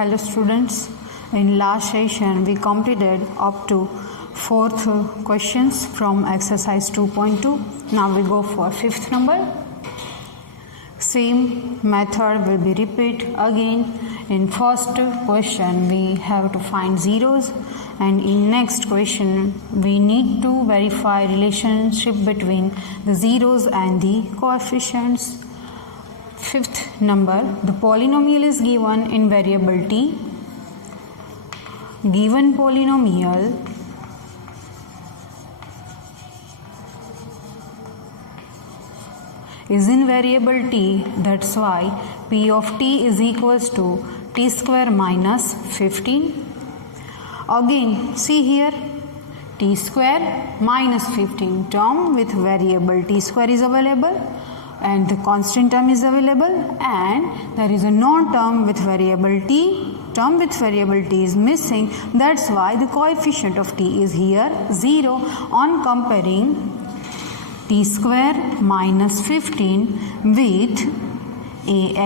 Hello students, in last session we completed up to 4th questions from exercise 2.2. Now we go for 5th number. Same method will be repeat again. In first question we have to find zeros, and in next question we need to verify relationship between the zeros and the coefficients. 5th number, the polynomial is given in variable t. Given polynomial is in variable t, that's why p of t is equals to t square minus 15. Again see here, t square minus 15 term with variable t square is available, and the constant term is available, and there is a non-term with variable t. Term with variable t is missing, that's why the coefficient of t is here 0. On comparing t square minus 15 with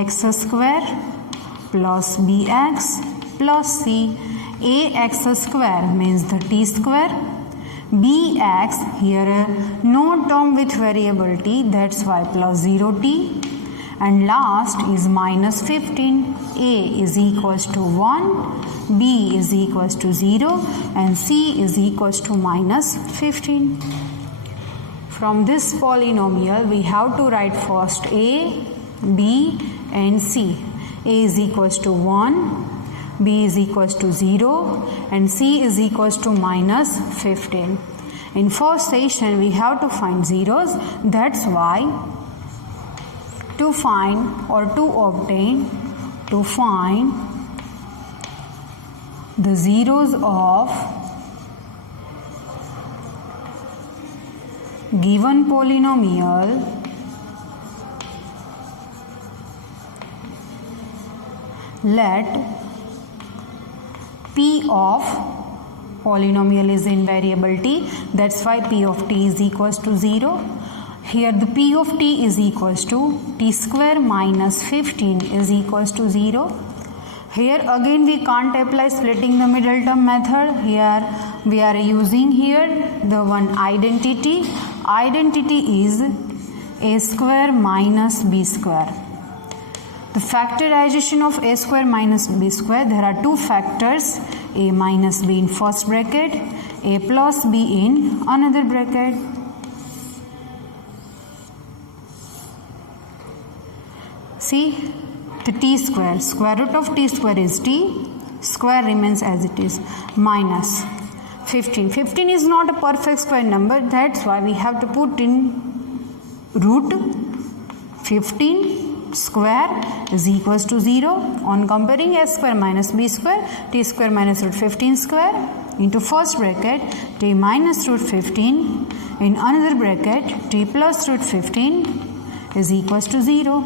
ax square plus bx plus c. Ax square means the t square, bx here no term with variable t, that's why plus 0t, and last is minus 15. A is equals to 1, b is equals to 0, and c is equals to minus 15. From this polynomial we have to write first a, b and c. A is equals to 1, b is equals to 0, and c is equals to minus 15. In first session we have to find zeros, that's why to find the zeros of given polynomial, let p of polynomial is in variable t, that's why p of t is equals to 0. Here the p of t is equals to t square minus 15 is equals to 0. Here again we can't apply splitting the middle term method. Here we are using here the one identity. Identity is a square minus b square. The factorization of a square minus b square, there are two factors, a minus b in first bracket, a plus b in another bracket. See, the t square, square root of t square is t, square remains as it is, minus 15. 15 is not a perfect square number, that's why we have to put in root 15 square is equals to 0. On comparing a square minus b square, t square minus root 15 square into first bracket, t minus root 15, in another bracket t plus root 15 is equals to 0.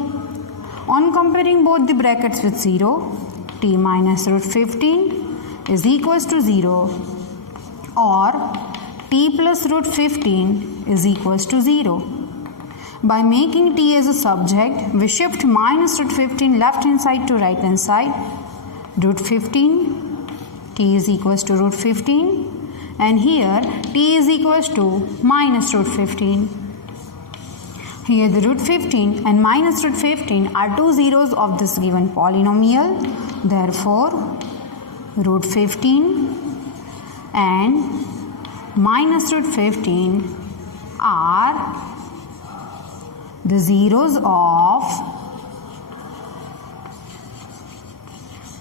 On comparing both the brackets with 0, t minus root 15 is equals to 0, or t plus root 15 is equals to 0. By making t as a subject, we shift minus root 15 left hand side to right hand side. Root 15, t is equals to root 15, and here t is equals to minus root 15. Here the root 15 and minus root 15 are two zeros of this given polynomial. Therefore, root 15 and minus root 15 are the zeros of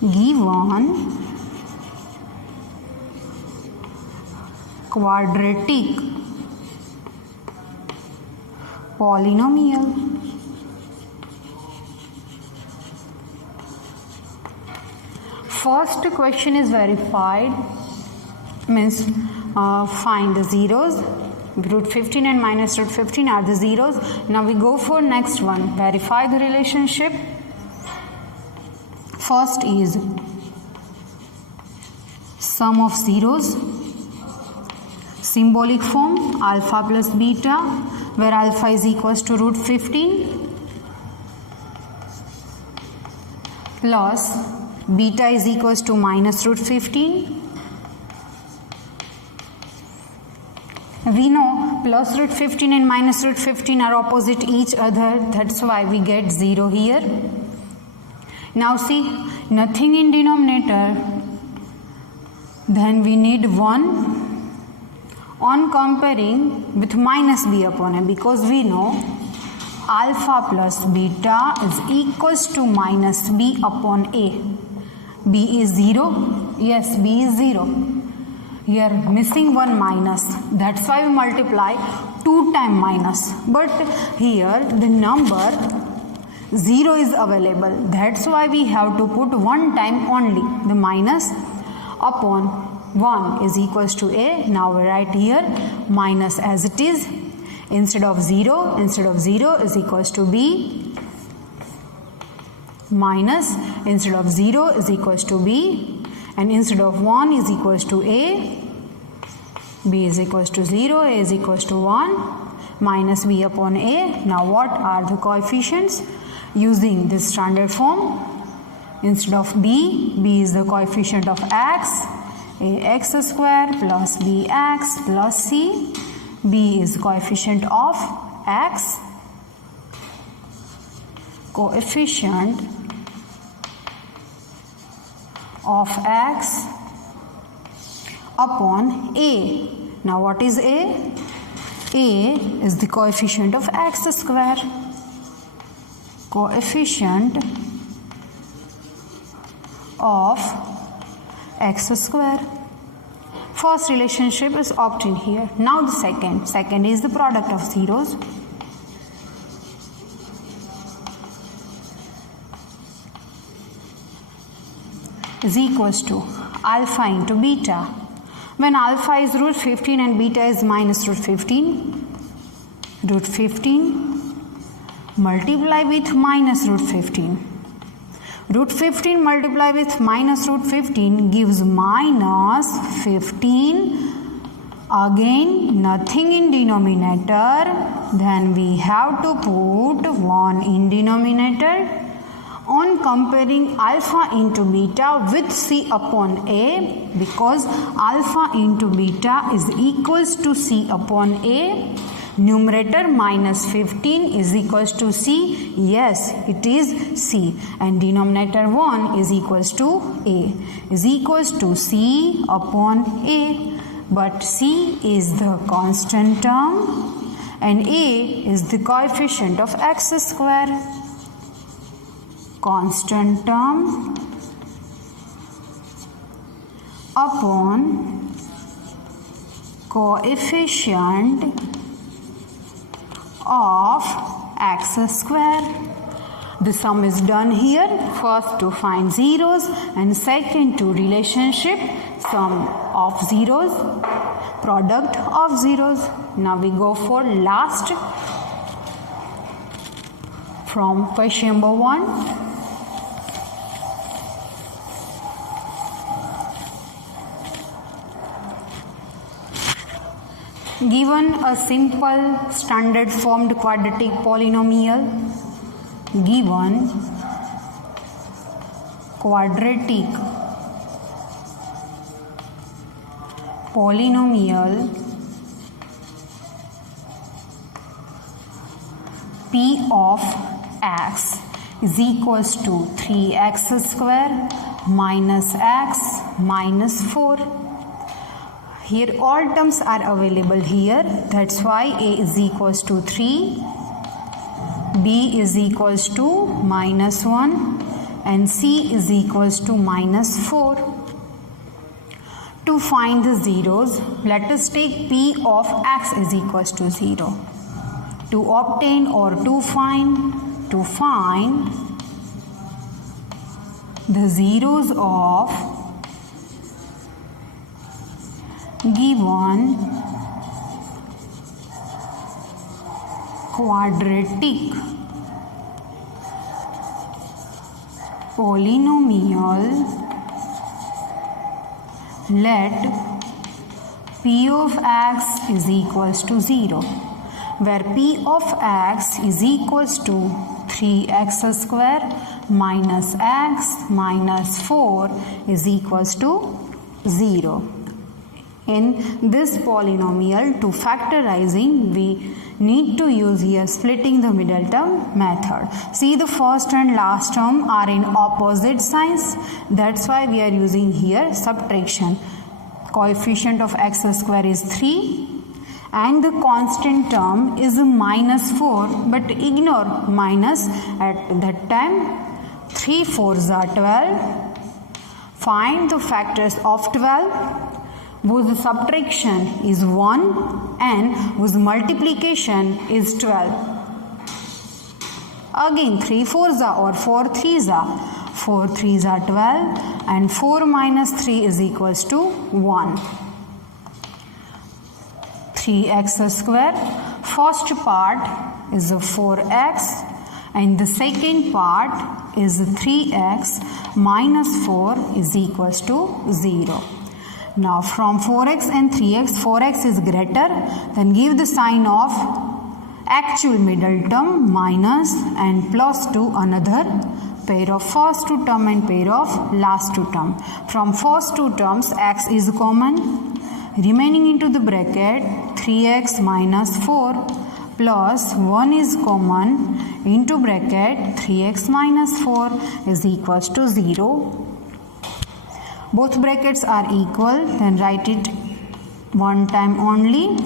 given quadratic polynomial. First question is verified, means find the zeros. Root 15 and minus root 15 are the zeros. Now we go for next one, verify the relationship. First is sum of zeros, symbolic form alpha plus beta, where alpha is equals to root 15 plus beta is equals to minus root 15. We know plus root 15 and minus root 15 are opposite each other. That's why we get 0 here. Now see, nothing in denominator. Then we need 1 on comparing with minus b upon a, because we know alpha plus beta is equals to minus b upon a. B is 0. Yes, b is 0. Here missing one minus, that's why we multiply 2 times minus, but here the number 0 is available, that's why we have to put 1 time only. The minus upon 1 is equals to a. Now we write here minus as it is. Instead of 0 is equals to b, minus instead of 0 is equals to b, and instead of 1 is equals to a. B is equals to 0, a is equals to 1, minus b upon a. Now what are the coefficients? Using this standard form, instead of b is the coefficient of x, ax square plus bx plus c. B is coefficient of x, coefficient of x upon a. Now what is a? A is the coefficient of x square. Coefficient of x square. First relationship is obtained here. Now the second. Second is the product of zeros. Is equals to alpha into beta. When alpha is root 15 and beta is minus root 15, root 15 multiply with minus root 15. Root 15 multiply with minus root 15 gives minus 15. Again nothing in denominator, then we have to put 1 in denominator. On comparing alpha into beta with c upon a, because alpha into beta is equals to c upon a, numerator minus 15 is equals to c. Yes, it is c, and denominator 1 is equals to a, is equals to c upon a. But c is the constant term and a is the coefficient of x square. Constant term upon coefficient of x square. The sum is done here. First to find zeros and second to relationship sum of zeros, product of zeros. Now we go for last from question number 1. Given a simple standard formed quadratic polynomial, given quadratic polynomial p of x is equals to 3x square minus x minus 4. Here all terms are available here, that's why a is equals to 3, b is equals to minus 1 and c is equals to minus 4. To find the zeros, let us take p of x is equals to 0. To obtain or to find the zeros of given quadratic polynomial, let p of x is equals to 0, where p of x is equals to 3x square minus x minus 4 is equals to 0. In this polynomial, to factorizing, we need to use here splitting the middle term method. See, the first and last term are in opposite signs. That's why we are using here subtraction. Coefficient of x square is 3 and the constant term is minus 4, but ignore minus at that time. 3 4s are 12. Find the factors of 12 whose subtraction is 1 and whose multiplication is 12. Again 3 4s are or 4 3s are. 4 3s are 12 and 4 minus 3 is equals to 1. 3x square. First part is 4x and the second part is 3x minus 4 is equals to 0. Now from 4x and 3x, 4x is greater, then give the sign of actual middle term minus and plus to another pair of first two term and pair of last two term. From first two terms, x is common. Remaining into the bracket 3x minus 4 plus 1 is common into bracket 3x minus 4 is equals to 0. Both brackets are equal, then write it one time only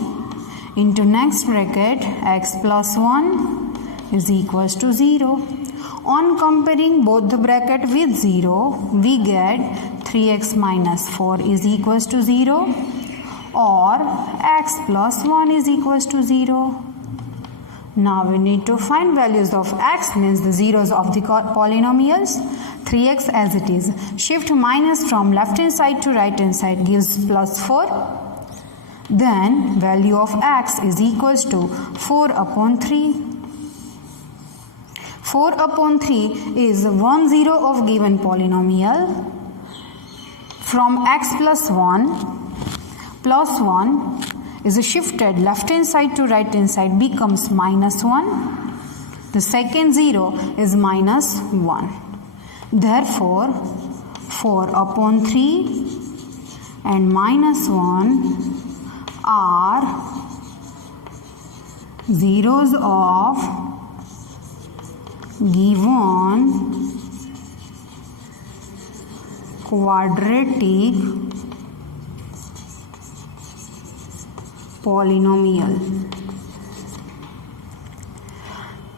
into next bracket x plus 1 is equals to 0. On comparing both the bracket with 0, we get 3x minus 4 is equals to 0 or x plus 1 is equals to 0. Now we need to find values of x, means the zeros of the polynomials. 3x as it is. Shift minus from left hand side to right hand side gives plus 4. Then value of x is equals to 4 upon 3. 4 upon 3 is 1 0 of given polynomial. From x plus 1 is shifted left hand side to right hand side becomes minus 1. The second 0 is minus 1. Therefore 4 upon 3 and minus 1 are zeros of given quadratic polynomial.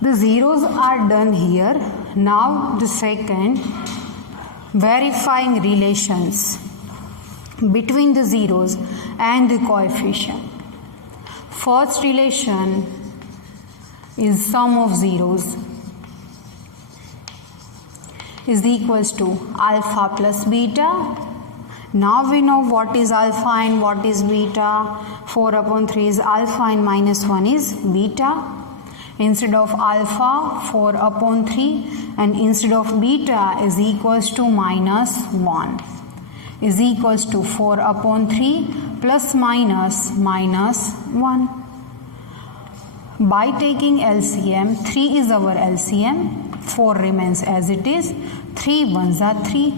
The zeros are done here. Now the second, verifying relations between the zeros and the coefficient. First relation is sum of zeros is equals to alpha plus beta. Now we know what is alpha and what is beta. 4 upon 3 is alpha and minus 1 is beta. Instead of alpha, 4 upon 3 and instead of beta is equals to minus 1 is equals to 4 upon 3 plus minus 1. By taking LCM, 3 is our LCM, 4 remains as it is, 3 1s are 3.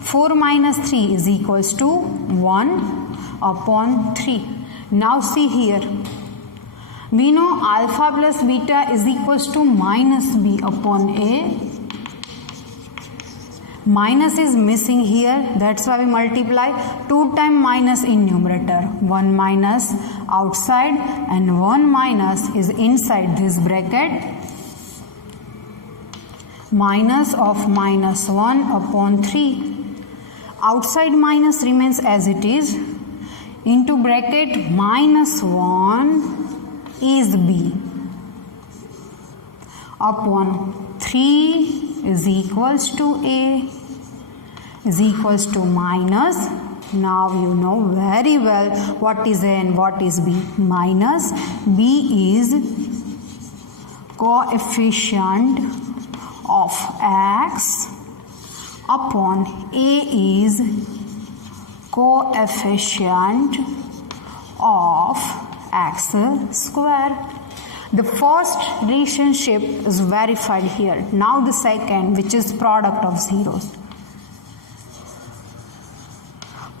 4 minus 3 is equals to 1 upon 3. Now see here, we know alpha plus beta is equals to minus b upon a. Minus is missing here, that's why we multiply 2 times minus in numerator. 1 minus outside and 1 minus is inside this bracket. Minus of minus 1 upon 3. Outside minus remains as it is. Into bracket minus 1 is b upon 3 is equals to a is equals to minus. Now you know very well what is a and what is b. Minus b is coefficient of x upon a is coefficient of x square. The first relationship is verified here. Now the second, which is product of zeros.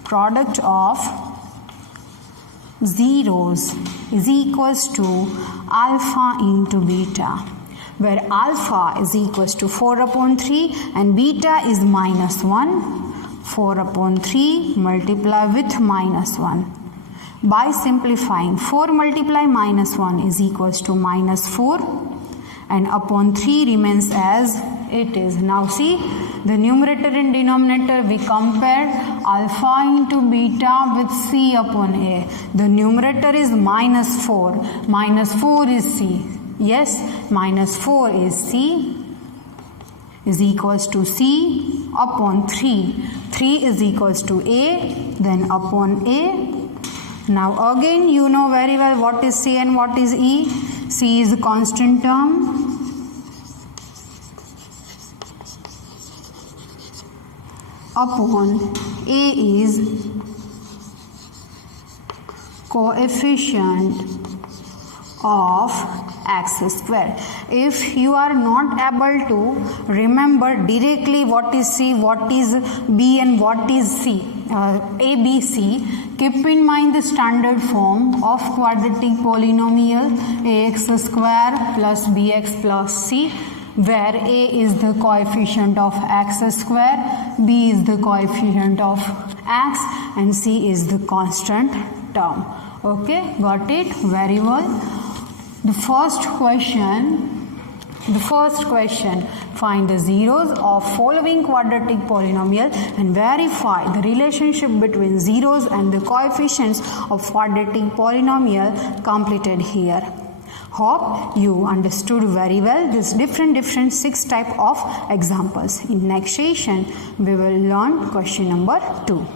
Product of zeros is equals to alpha into beta, where alpha is equals to 4 upon 3 and beta is minus 1. 4 upon 3 multiply with minus 1. By simplifying, 4 multiply minus 1 is equals to minus 4 and upon 3 remains as it is. Now see, the numerator and denominator we compared alpha into beta with c upon a. The numerator is minus 4. Minus 4 is c. Yes, minus 4 is c is equals to c upon 3. 3 is equals to a, then upon a. Now again you know very well what is c and what is e. C is a constant term. Upon a is coefficient of x square. If you are not able to remember directly what is c, what is b and what is c, a, b, c, keep in mind the standard form of quadratic polynomial ax square plus bx plus c, where a is the coefficient of x square, b is the coefficient of x and c is the constant term. Okay, got it? Very well. The first question, find the zeros of following quadratic polynomial and verify the relationship between zeros and the coefficients of quadratic polynomial completed here. Hope you understood very well this different 6 type of examples. In next session we will learn question number 2.